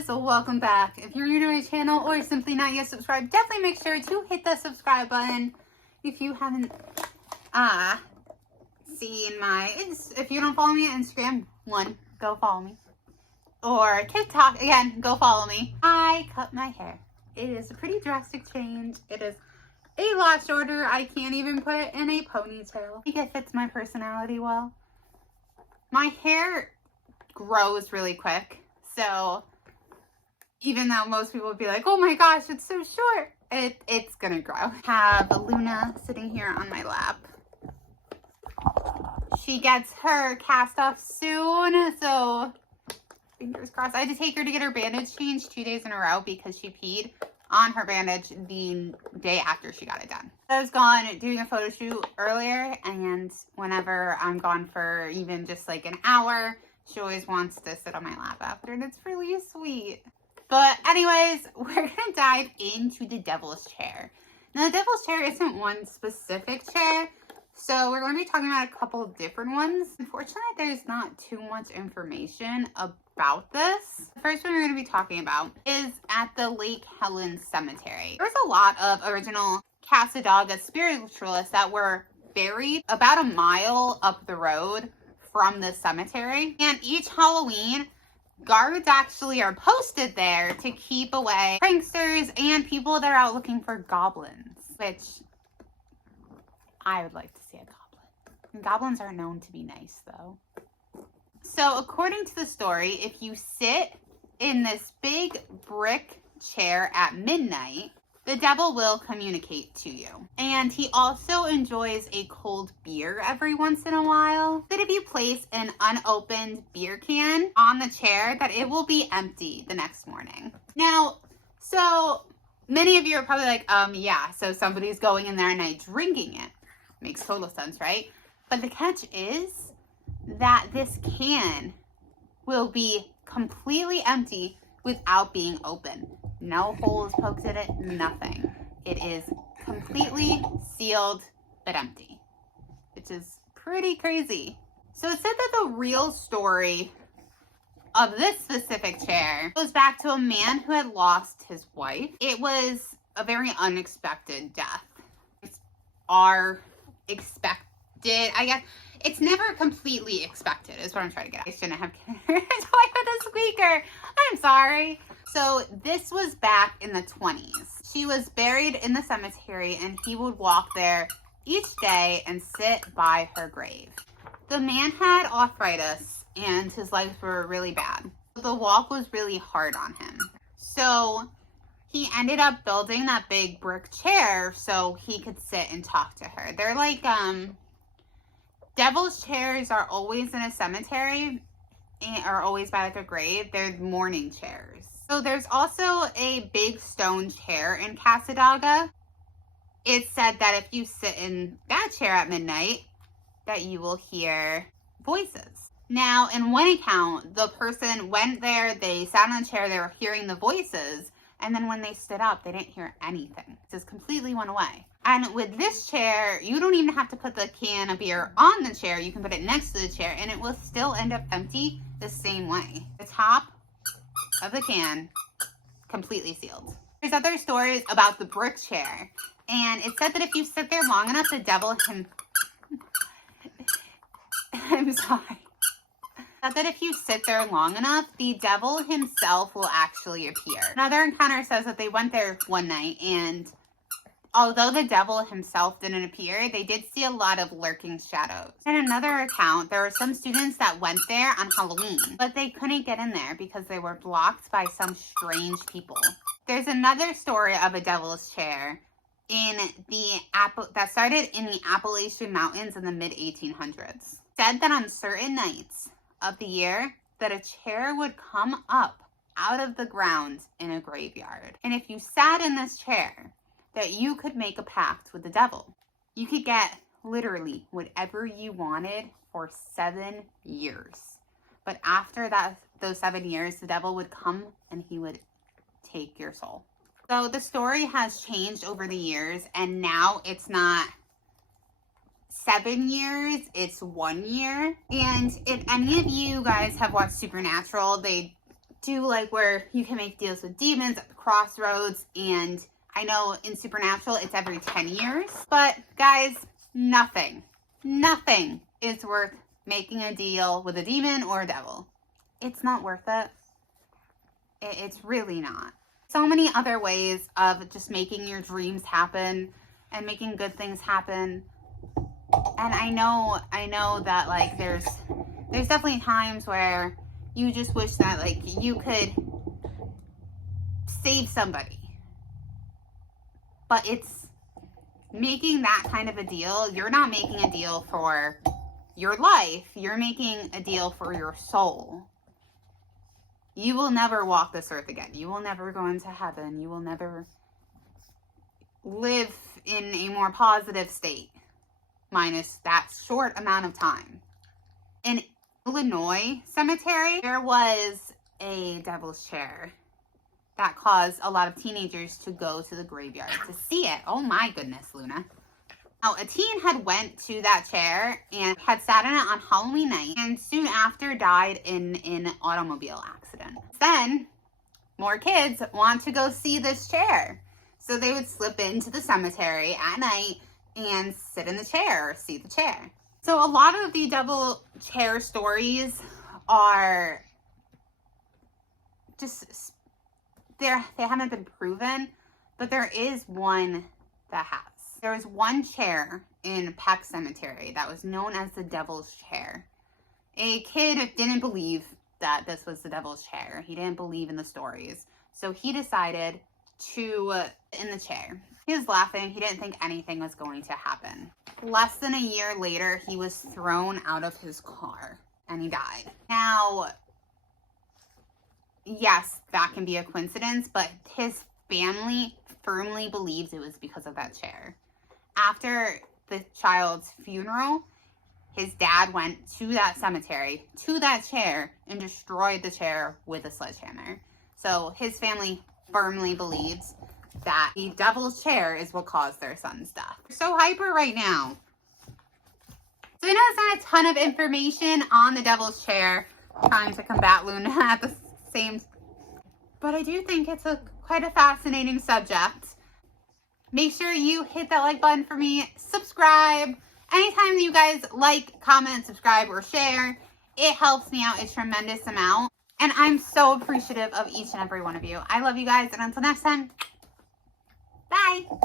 guys, welcome back. If you're new to my channel or simply not yet subscribed, definitely make sure to hit the subscribe button. If you haven't seen if you don't follow me on Instagram, go follow me. Or TikTok, again, go follow me. I cut my hair. It is a pretty drastic change. It is a lot shorter. I can't even put it in a ponytail. I think it fits my personality well. My hair grows really quick. So even though most people would be like, oh my gosh, it's so short, it's gonna grow. Have Luna sitting here on my lap. She gets her cast off soon, so fingers crossed. I had to take her to get her bandage changed 2 days in a row because she peed on her bandage the day after she got it done. I was gone doing a photo shoot earlier, and whenever I'm gone for even just like an hour, she always wants to sit on my lap after, and it's really sweet. But anyways, we're gonna dive into the devil's chair. Now, the devil's chair isn't one specific chair, so we're going to be talking about a couple different ones. Unfortunately, there's not too much information about this. The first one we're going to be talking about is at the Lake Helen Cemetery. There's a lot of original Cassadaga spiritualists that were buried about a mile up the road from the cemetery. And each Halloween, guards actually are posted there to keep away pranksters and people that are out looking for goblins, which I would like to see a goblin. Goblins are known to be nice, though. So according to the story, if you sit in this big brick chair at midnight, the devil will communicate to you. And he also enjoys a cold beer every once in a while. That if you place an unopened beer can on the chair, that it will be empty the next morning. Now, so many of you are probably like, yeah, so somebody's going in there at night drinking it. Makes total sense, right? But the catch is that this can will be completely empty without being open. No holes poked in it, nothing. It is completely sealed but empty, which is pretty crazy. So it said that the real story of this specific chair goes back to a man who had lost his wife. It was a very unexpected death. Expected, I guess. It's never completely expected, is what I'm trying to get at. I shouldn't have toyed with a squeaker. I'm sorry. So this was back in the 20s. She was buried in the cemetery, and he would walk there each day and sit by her grave. The man had arthritis, and his legs were really bad. The walk was really hard on him. So he ended up building that big brick chair so he could sit and talk to her. They're like, devil's chairs are always in a cemetery, or always by like a grave. They're mourning chairs. So there's also a big stone chair in Cassadaga. It's said that if you sit in that chair at midnight, that you will hear voices. Now, in one account, the person went there, they sat on the chair, they were hearing the voices, and then when they stood up, they didn't hear anything. It just completely went away. And with this chair, you don't even have to put the can of beer on the chair. You can put it next to the chair, and it will still end up empty the same way. The top of the can, completely sealed. There's other stories about the brick chair, and it said that if you sit there long enough, the devil I'm sorry. That if you sit there long enough, the devil himself will actually appear. Another encounter says that they went there one night, and although the devil himself didn't appear, they did see a lot of lurking shadows. In another account, there were some students that went there on Halloween, but they couldn't get in there because they were blocked by some strange people. There's another story of a devil's chair that started in the Appalachian Mountains in the mid-1800s. Said that on certain nights of the year that a chair would come up out of the ground in a graveyard. And if you sat in this chair, that you could make a pact with the devil. You could get literally whatever you wanted for 7 years. But after those 7 years, the devil would come and he would take your soul. So the story has changed over the years, and now it's not 7 years, it's 1 year. And if any of you guys have watched Supernatural, they do like where you can make deals with demons at the crossroads, and I know in Supernatural it's every 10 years, but guys, nothing is worth making a deal with a demon or a devil. It's not worth it. It's really not. So many other ways of just making your dreams happen and making good things happen. And I know that like there's definitely times where you just wish that like you could save somebody. But it's making that kind of a deal. You're not making a deal for your life. You're making a deal for your soul. You will never walk this earth again. You will never go into heaven. You will never live in a more positive state, minus that short amount of time. In Illinois cemetery, there was a devil's chair that caused a lot of teenagers to go to the graveyard to see it. Oh my goodness, Luna. Now, a teen had went to that chair and had sat in it on Halloween night and soon after died in an automobile accident. Then, more kids want to go see this chair. So they would slip into the cemetery at night and sit in the chair or see the chair. So a lot of the devil chair stories are just, they haven't been proven, but there is one that has. There was one chair in Peck Cemetery that was known as the devil's chair. A kid didn't believe that this was the devil's chair. He didn't believe in the stories. So he decided to in the chair. He was laughing. He didn't think anything was going to happen. Less than a year later, he was thrown out of his car and he died. Now, yes, that can be a coincidence, but his family firmly believes it was because of that chair. After the child's funeral, his dad went to that cemetery, to that chair, and destroyed the chair with a sledgehammer. So his family firmly believes that the devil's chair is what caused their son's death. They're so hyper right now. So I know it's not a ton of information on the devil's chair, trying to combat Luna at the same, but I do think it's quite a fascinating subject. Make sure you hit that like button for me, subscribe. Anytime you guys like, comment, subscribe, or share, it helps me out a tremendous amount. And I'm so appreciative of each and every one of you. I love you guys, and until next time, bye.